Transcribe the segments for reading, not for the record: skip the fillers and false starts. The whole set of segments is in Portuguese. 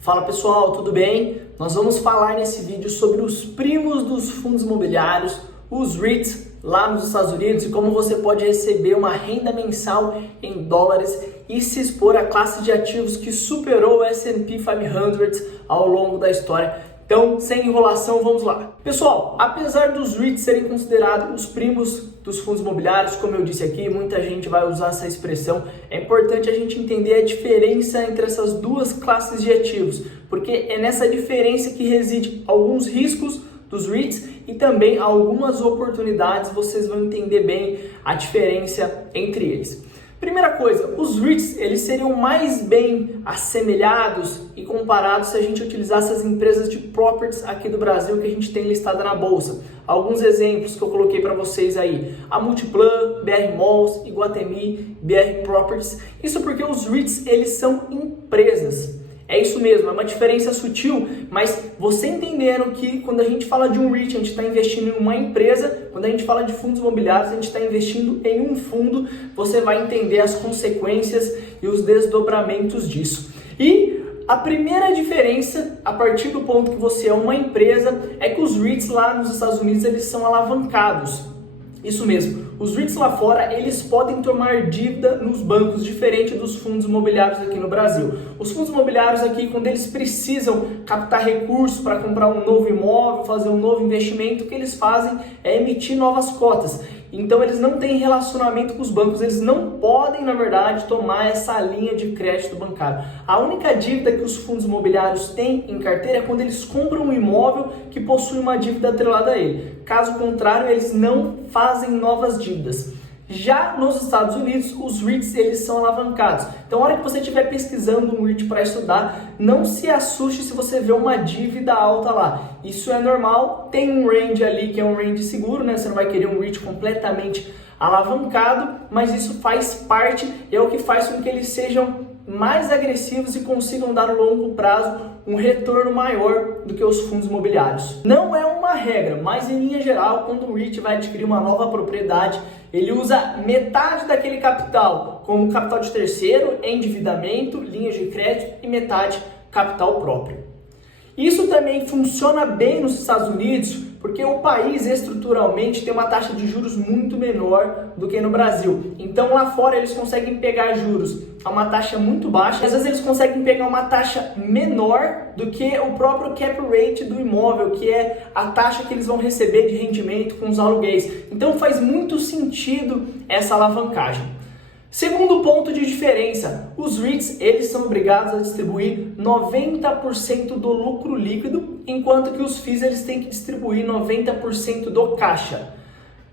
Fala pessoal, tudo bem? Nós vamos falar nesse vídeo sobre os primos dos fundos imobiliários, os REITs, lá nos Estados Unidos, e como você pode receber uma renda mensal em dólares e se expor à classe de ativos que superou o S&P 500 ao longo da história. Então, sem enrolação, vamos lá. Pessoal, apesar dos REITs serem considerados os primos dos fundos imobiliários, como eu disse aqui, muita gente vai usar essa expressão, é importante a gente entender a diferença entre essas duas classes de ativos, porque é nessa diferença que reside alguns riscos dos REITs e também algumas oportunidades. Vocês vão entender bem a diferença entre eles. Primeira coisa, os REITs eles seriam mais bem assemelhados e comparados se a gente utilizasse as empresas de properties aqui do Brasil que a gente tem listada na bolsa. Alguns exemplos que eu coloquei para vocês aí: a Multiplan, BR Malls, Iguatemi, BR Properties. Isso porque os REITs eles são empresas. É isso mesmo, é uma diferença sutil, mas você entendendo que quando a gente fala de um REIT, a gente está investindo em uma empresa, quando a gente fala de fundos imobiliários, a gente está investindo em um fundo, você vai entender as consequências e os desdobramentos disso. E a primeira diferença, a partir do ponto que você é uma empresa, é que os REITs lá nos Estados Unidos eles são alavancados. Isso mesmo, os REITs lá fora, eles podem tomar dívida nos bancos, diferente dos fundos imobiliários aqui no Brasil. Os fundos imobiliários aqui, quando eles precisam captar recursos para comprar um novo imóvel, fazer um novo investimento, o que eles fazem é emitir novas cotas. Então eles não têm relacionamento com os bancos, eles não podem, na verdade, tomar essa linha de crédito bancário. A única dívida que os fundos imobiliários têm em carteira é quando eles compram um imóvel que possui uma dívida atrelada a ele. Caso contrário, eles não fazem novas dívidas. Já nos Estados Unidos, os REITs eles são alavancados. Então, na hora que você estiver pesquisando um REIT para estudar, não se assuste se você vê uma dívida alta lá. Isso é normal, tem um range ali que é um range seguro, né? Você não vai querer um REIT completamente alavancado, mas isso faz parte e é o que faz com que eles sejam mais agressivos e consigam dar no longo prazo um retorno maior do que os fundos imobiliários. Não é uma regra, mas em linha geral, quando o REIT vai adquirir uma nova propriedade, ele usa metade daquele capital como capital de terceiro, endividamento, linhas de crédito e metade capital próprio. Isso também funciona bem nos Estados Unidos, porque o país estruturalmente tem uma taxa de juros muito menor do que no Brasil. Então lá fora eles conseguem pegar juros a uma taxa muito baixa, às vezes eles conseguem pegar uma taxa menor do que o próprio cap rate do imóvel, que é a taxa que eles vão receber de rendimento com os aluguéis. Então faz muito sentido essa alavancagem. Segundo ponto de diferença, os REITs eles são obrigados a distribuir 90% do lucro líquido, enquanto que os FIIs eles têm que distribuir 90% do caixa.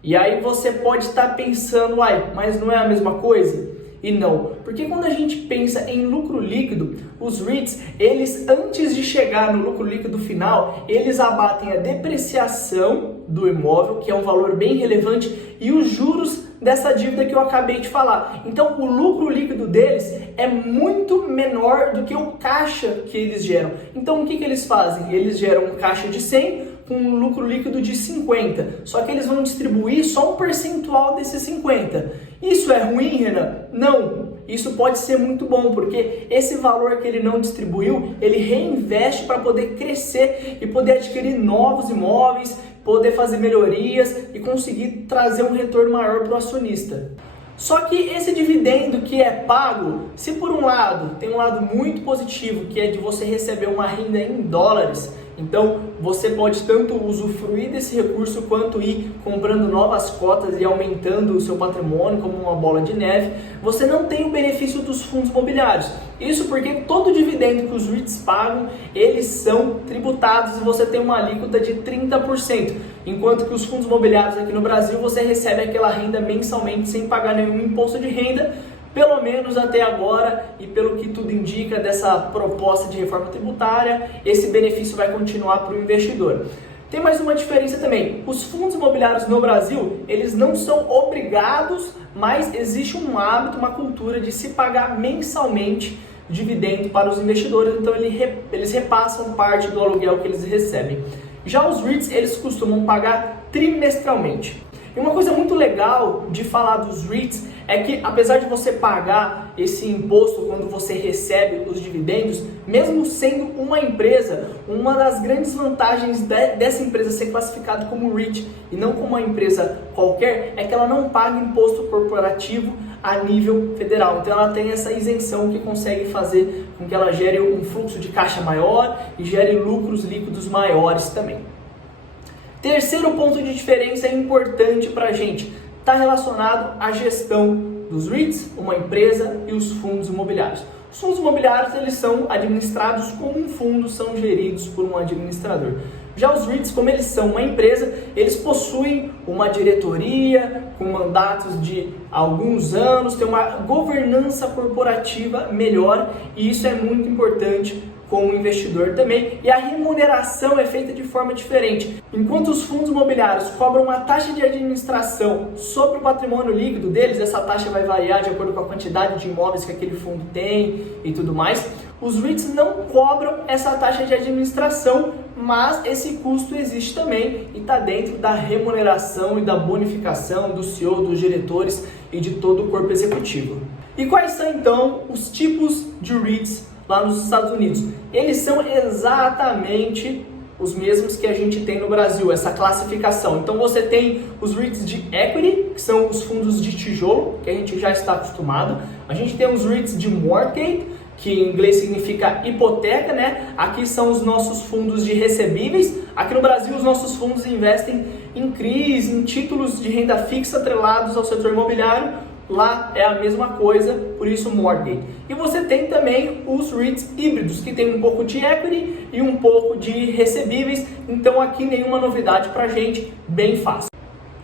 E aí você pode estar pensando, mas não é a mesma coisa? E não, porque quando a gente pensa em lucro líquido, os REITs, eles antes de chegar no lucro líquido final, eles abatem a depreciação do imóvel, que é um valor bem relevante, e os juros dessa dívida que eu acabei de falar. Então o lucro líquido deles é muito menor do que o caixa que eles geram. Então o que eles fazem? Eles geram um caixa de 100 com um lucro líquido de 50, só que eles vão distribuir só um percentual desses 50. Isso é ruim, Renan? Não, isso pode ser muito bom, porque esse valor que ele não distribuiu, ele reinveste para poder crescer e poder adquirir novos imóveis, poder fazer melhorias e conseguir trazer um retorno maior para o acionista. Só que esse dividendo que é pago, se por um lado tem um lado muito positivo, que é de você receber uma renda em dólares, então você pode tanto usufruir desse recurso quanto ir comprando novas cotas e aumentando o seu patrimônio como uma bola de neve, você não tem o benefício dos fundos imobiliários. Isso porque todo dividendo que os REITs pagam, eles são tributados e você tem uma alíquota de 30%, enquanto que os fundos imobiliários aqui no Brasil você recebe aquela renda mensalmente sem pagar nenhum imposto de renda, pelo menos até agora, e pelo que tudo indica dessa proposta de reforma tributária, esse benefício vai continuar para o investidor. Tem mais uma diferença também, os fundos imobiliários no Brasil, eles não são obrigados, mas existe um hábito, uma cultura de se pagar mensalmente dividendo para os investidores, então eles repassam parte do aluguel que eles recebem. Já os REITs, eles costumam pagar trimestralmente. E uma coisa muito legal de falar dos REITs é que, apesar de você pagar esse imposto quando você recebe os dividendos, mesmo sendo uma empresa, uma das grandes vantagens dessa empresa ser classificada como REIT e não como uma empresa qualquer é que ela não paga imposto corporativo a nível federal. Então ela tem essa isenção que consegue fazer com que ela gere um fluxo de caixa maior e gere lucros líquidos maiores também. Terceiro ponto de diferença importante para a gente, está relacionado à gestão dos REITs, uma empresa, e os fundos imobiliários. Os fundos imobiliários eles são administrados como um fundo, são geridos por um administrador. Já os REITs, como eles são uma empresa, eles possuem uma diretoria com mandatos de alguns anos, tem uma governança corporativa melhor e isso é muito importante como investidor também, e a remuneração é feita de forma diferente. Enquanto os fundos imobiliários cobram uma taxa de administração sobre o patrimônio líquido deles, essa taxa vai variar de acordo com a quantidade de imóveis que aquele fundo tem e tudo mais, os REITs não cobram essa taxa de administração, mas esse custo existe também e está dentro da remuneração e da bonificação do CEO, dos diretores e de todo o corpo executivo. E quais são então os tipos de REITs lá nos Estados Unidos? Eles são exatamente os mesmos que a gente tem no Brasil, essa classificação. Então você tem os REITs de equity, que são os fundos de tijolo, que a gente já está acostumado. A gente tem os REITs de mortgage, que em inglês significa hipoteca, né? Aqui são os nossos fundos de recebíveis. Aqui no Brasil os nossos fundos investem em CRIs, em títulos de renda fixa atrelados ao setor imobiliário. Lá é a mesma coisa, por isso mortgage. E você tem também os REITs híbridos, que tem um pouco de equity e um pouco de recebíveis. Então aqui nenhuma novidade pra gente, bem fácil.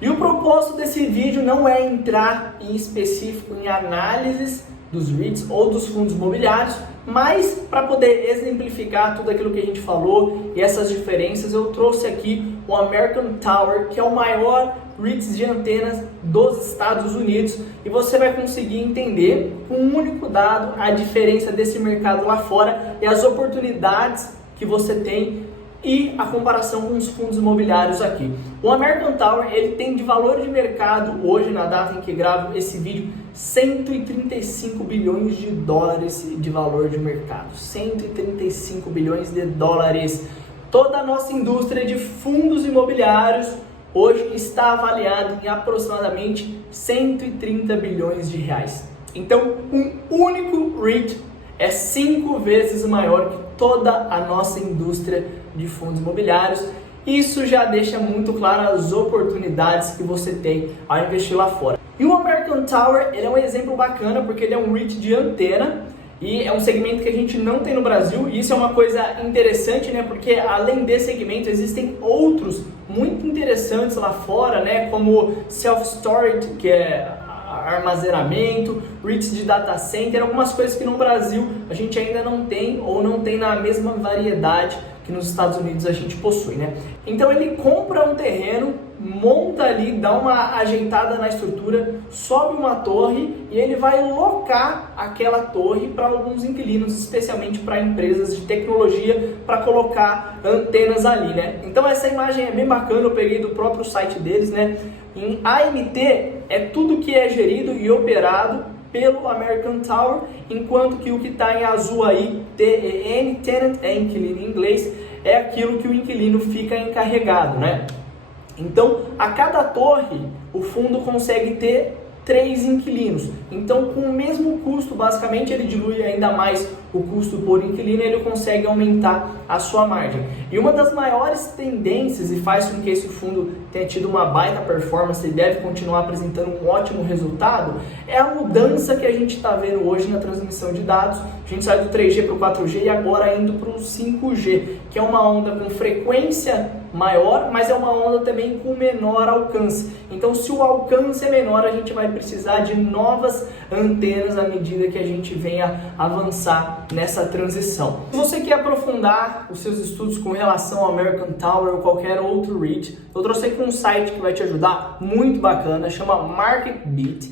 E o propósito desse vídeo não é entrar em específico em análises dos REITs ou dos fundos imobiliários, mas para poder exemplificar tudo aquilo que a gente falou e essas diferenças, eu trouxe aqui o American Tower, que é o maior REITs de antenas dos Estados Unidos, e você vai conseguir entender com um único dado a diferença desse mercado lá fora e as oportunidades que você tem e a comparação com os fundos imobiliários aqui. O American Tower ele tem de valor de mercado hoje, na data em que gravo esse vídeo, 135 bilhões de dólares de valor de mercado. 135 bilhões de dólares. Toda a nossa indústria de fundos imobiliários hoje está avaliada em aproximadamente 130 bilhões de reais. Então, um único REIT é 5 vezes maior que toda a nossa indústria de fundos imobiliários. Isso já deixa muito claro as oportunidades que você tem ao investir lá fora. E o American Tower ele é um exemplo bacana porque ele é um REIT de antena e é um segmento que a gente não tem no Brasil, e isso é uma coisa interessante, né? Porque além desse segmento existem outros muito interessantes lá fora, né? Como self-storage, que é armazenamento, REITs de data center, algumas coisas que no Brasil a gente ainda não tem ou não tem na mesma variedade que nos Estados Unidos a gente possui, né? Então ele compra um terreno, monta ali, dá uma ajeitada na estrutura, sobe uma torre e ele vai locar aquela torre para alguns inquilinos, especialmente para empresas de tecnologia, para colocar antenas ali, né? Então essa imagem é bem bacana, eu peguei do próprio site deles, né? Em AMT é tudo que é gerido e operado pelo American Tower, enquanto que o que está em azul aí, TEN, tenant, é inquilino em inglês, é aquilo que o inquilino fica encarregado, né? Então, a cada torre, o fundo consegue ter 3 inquilinos. Então, com o mesmo custo, basicamente, ele dilui ainda mais o custo por inquilino e ele consegue aumentar a sua margem. E uma das maiores tendências, e faz com que esse fundo tenha tido uma baita performance e deve continuar apresentando um ótimo resultado, é a mudança que a gente está vendo hoje na transmissão de dados. A gente sai do 3G para o 4G e agora indo para o 5G, que é uma onda com frequência maior, mas é uma onda também com menor alcance. Então, se o alcance é menor, a gente vai precisar de novas antenas à medida que a gente venha avançar nessa transição. Se você quer aprofundar os seus estudos com relação ao American Tower ou qualquer outro REIT, eu trouxe aqui um site que vai te ajudar, muito bacana, chama MarketBeat.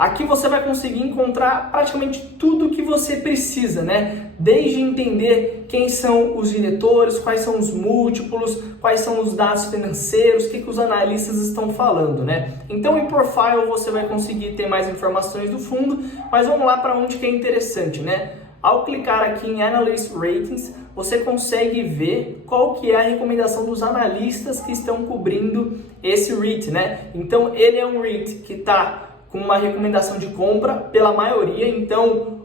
Aqui você vai conseguir encontrar praticamente tudo o que você precisa, né? Desde entender quem são os diretores, quais são os múltiplos, quais são os dados financeiros, o que os analistas estão falando, né? Então em Profile você vai conseguir ter mais informações do fundo, mas vamos lá para onde que é interessante, né? Ao clicar aqui em Analyst Ratings, você consegue ver qual que é a recomendação dos analistas que estão cobrindo esse REIT, né? Então ele é um REIT que está com uma recomendação de compra pela maioria, então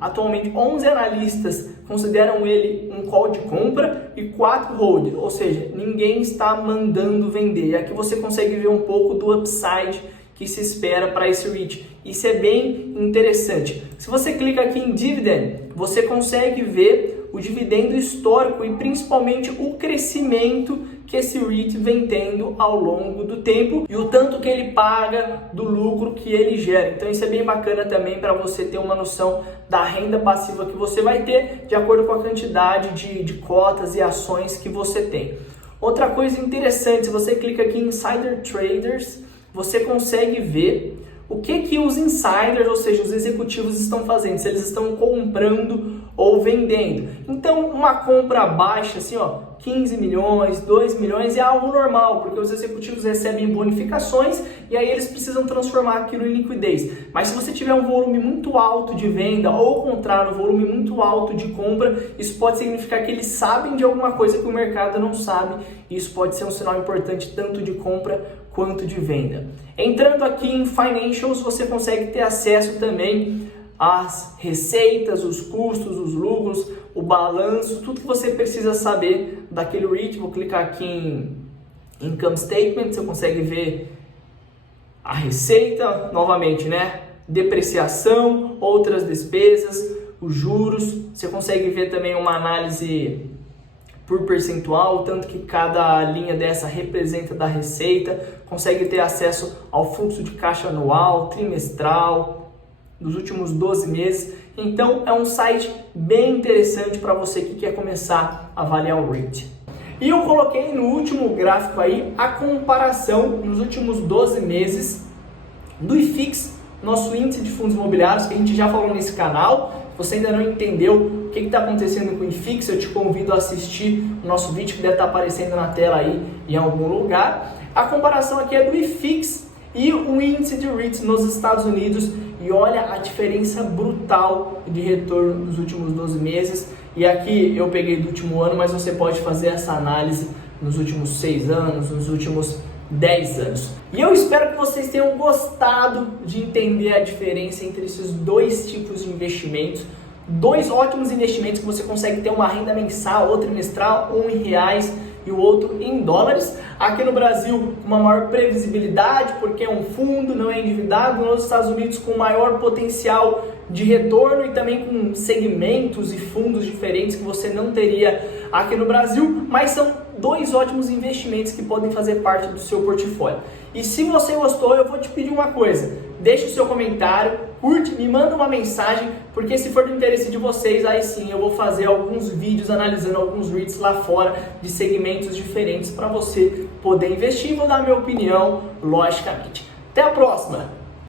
atualmente 11 analistas consideram ele um call de compra e 4 hold, ou seja, ninguém está mandando vender. E aqui você consegue ver um pouco do upside que se espera para esse REIT. Isso é bem interessante. Se você clica aqui em Dividend, você consegue ver o dividendo histórico e principalmente o crescimento que esse REIT vem tendo ao longo do tempo e o tanto que ele paga do lucro que ele gera. Então isso é bem bacana também para você ter uma noção da renda passiva que você vai ter de acordo com a quantidade de cotas e ações que você tem. Outra coisa interessante, se você clica aqui em Insider Traders, você consegue ver o que os insiders, ou seja, os executivos estão fazendo, se eles estão comprando ou vendendo. Então, uma compra baixa, assim, ó, 15 milhões, 2 milhões é algo normal, porque os executivos recebem bonificações e aí eles precisam transformar aquilo em liquidez. Mas se você tiver um volume muito alto de venda ou ao contrário, um volume muito alto de compra, isso pode significar que eles sabem de alguma coisa que o mercado não sabe. E isso pode ser um sinal importante tanto de compra quanto de venda. Entrando aqui em Financials, você consegue ter acesso também às receitas, os custos, os lucros, o balanço, tudo que você precisa saber daquele REIT. Vou clicar aqui em Income Statement, você consegue ver a receita, novamente, né? Depreciação, outras despesas, os juros. Você consegue ver também uma análise por percentual, tanto que cada linha dessa representa da receita, consegue ter acesso ao fluxo de caixa anual, trimestral, dos últimos 12 meses. Então é um site bem interessante para você que quer começar a avaliar o REIT. E eu coloquei no último gráfico aí a comparação nos últimos 12 meses do IFIX, nosso índice de fundos imobiliários, que a gente já falou nesse canal. Se você ainda não entendeu o que está acontecendo com o IFIX, eu te convido a assistir o nosso vídeo que deve estar aparecendo na tela aí em algum lugar. A comparação aqui é do IFIX e o índice de REITs nos Estados Unidos e olha a diferença brutal de retorno nos últimos 12 meses. E aqui eu peguei do último ano, mas você pode fazer essa análise nos últimos 6 anos, nos últimos 10 anos. E eu espero que vocês tenham gostado de entender a diferença entre esses dois tipos de investimentos. Dois ótimos investimentos que você consegue ter uma renda mensal ou trimestral, um em reais e o outro em dólares. Aqui no Brasil, uma maior previsibilidade, porque é um fundo, não é endividado. Nos Estados Unidos, com maior potencial de retorno e também com segmentos e fundos diferentes que você não teria aqui no Brasil, mas são dois ótimos investimentos que podem fazer parte do seu portfólio. E se você gostou, eu vou te pedir uma coisa: deixe o seu comentário, curte, me manda uma mensagem, porque se for do interesse de vocês, aí sim eu vou fazer alguns vídeos analisando alguns REITs lá fora de segmentos diferentes para você poder investir e vou dar a minha opinião, logicamente. Até a próxima!